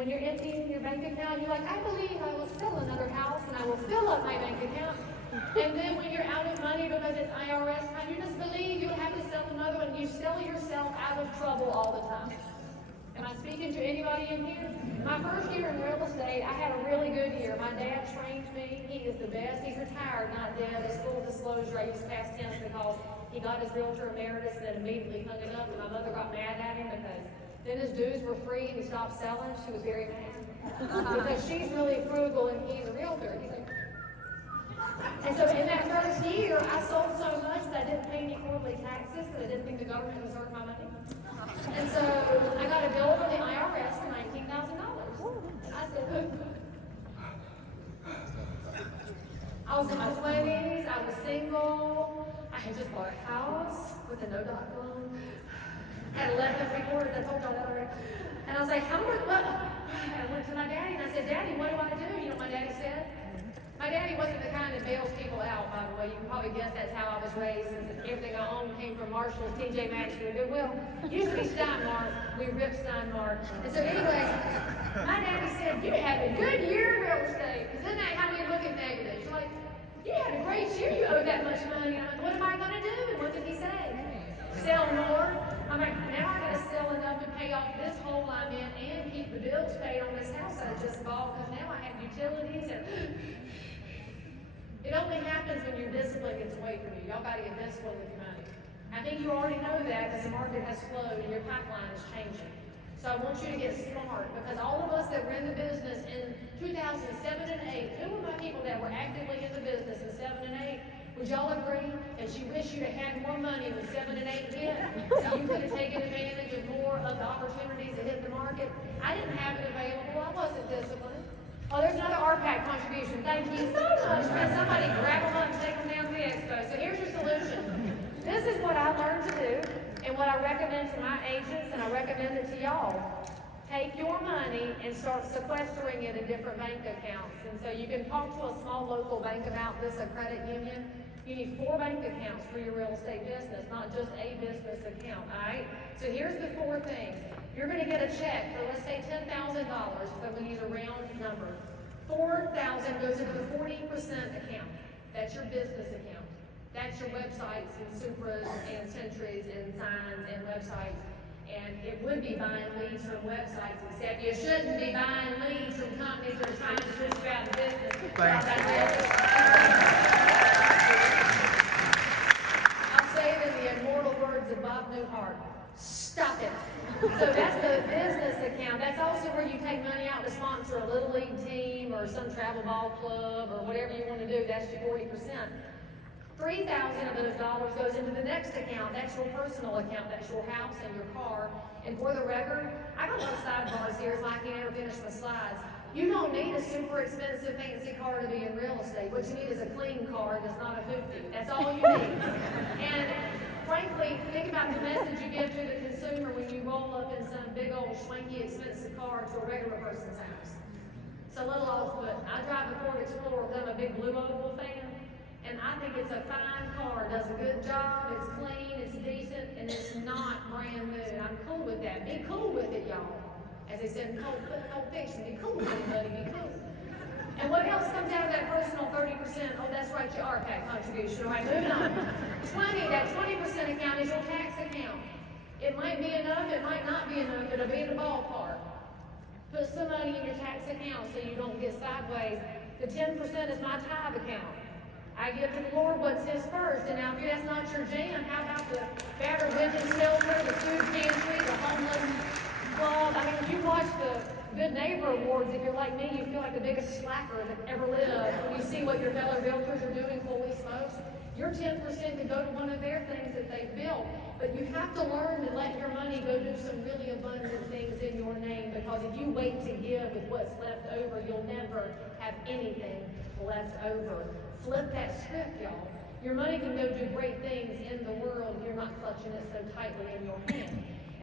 when you're emptying your bank account, you're like, I believe I will sell another house and I will fill up my bank account. And then when you're out of money because it's IRS time, you just believe you'll have to sell another one. You sell yourself out of trouble all the time. Am I speaking to anybody in here? My first year in real estate, I had a really good year. My dad trained me. He is the best. He's retired, not dead. It's full disclosure. I use past tense because he got his realtor emeritus and then immediately hung it up. And my mother got mad at him because then his dues were free and he stopped selling. She was very mad. Because she's really frugal and he's a realtor. He's like, and so in that first year, I sold so much that I didn't pay any quarterly taxes because I didn't think the government was earning my money. And so I got a bill from the IRS for $19,000. And I said, I was in my 20s, I was single, I had just bought a house with a no-doc loan, had 11 3/4, I told y'all that already. And I was like, how much, what? I went to my daddy and I said, Daddy, what do I do? You know what my daddy said? My daddy wasn't the kind that bails people out, by the way. You can probably guess that's how I was raised, since everything I owned came from Marshall's, TJ Maxx, and Goodwill. Used to be Steinmart. We ripped Steinmart. And so anyway, my daddy said, you had a good year in real estate. Because isn't that how we look at negatives? You're like, you had a great year. You owe that much money. I'm like, what am I going to do? And what did he say? Sell more. I'm like, now I got to sell enough to pay off this hole I'm in and keep the bills paid on this house I just bought, because now I have utilities and... It only happens when your discipline gets away from you. Y'all got to get disciplined with your money. I think you already know that because the market has slowed and your pipeline is changing. So I want you to get smart, because all of us that were in the business in 2007 and 8, who were my people that were actively in the business in 7 and 8? Would y'all agree that you wish you'd have had more money when 7 and 8 hit, so you could have taken advantage of more of the opportunities that hit the market? I didn't have it available. I wasn't disciplined. Oh, there's another RPAC contribution. Thank you so much. Man, somebody grab them up and take them down to the expo. So here's your solution. This is what I learned to do and what I recommend to my agents, and I recommend it to y'all. Take your money and start sequestering it in different bank accounts. And so you can talk to a small local bank about this, a credit union. You need 4 bank accounts for your real estate business, not just a business account, all right? So here's the 4 things. You're going to get a check for, let's say, $10,000, so we use a round number. $4,000 goes into the 40% account. That's your business account. That's your websites and Supras and Centuries and signs and websites. And it would be buying leads from websites, except you shouldn't be buying leads from companies that are trying to push you out of business. I'll say it in the immortal words of Bob Newhart. Stop it. So that's the business account. That's also where you take money out to sponsor a little league team or some travel ball club or whatever you want to do. That's your 40%. 3,000 of those dollars goes into the next account. That's your personal account. That's your house and your car. And for the record, I got a lot of sidebars here, so I can't ever finish my slides. You don't need a super expensive fancy car to be in real estate. What you need is a clean car that's not a hoopty. That's all you need. And frankly, think about the message you give to the consumer when you roll up in some big old schwanky expensive car to a regular person's house. It's a little off-put. I drive a Ford Explorer because I'm a big Blue Oval fan. And I think it's a fine car, does a good job, it's clean, it's decent, and it's not brand new. And I'm cool with that. Be cool with it, y'all. As they said in Cold Fiction, be cool with it, buddy, be cool. And what else comes out of that personal 30%? Oh, that's right, your RPAC contribution. All right, moving on. That 20% account is your tax account. It might be enough, it might not be enough, it'll be in the ballpark. Put some money in your tax account so you don't get sideways. The 10% is my tithe account. I give to the Lord what's His first. And now if that's not your jam, how about the battered women's shelter, the food pantry, the homeless club? I mean, if you watch the Good Neighbor Awards, if you're like me, you feel like the biggest slacker that ever lived. When you see what your fellow realtors are doing, holy smokes, your 10% could go to one of their things that they've built. But you have to learn to let your money go do some really abundant things in your name, because if you wait to give with what's left over, you'll never have anything left over. Flip that script, y'all. Your money can go do great things in the world if you're not clutching it so tightly in your hand.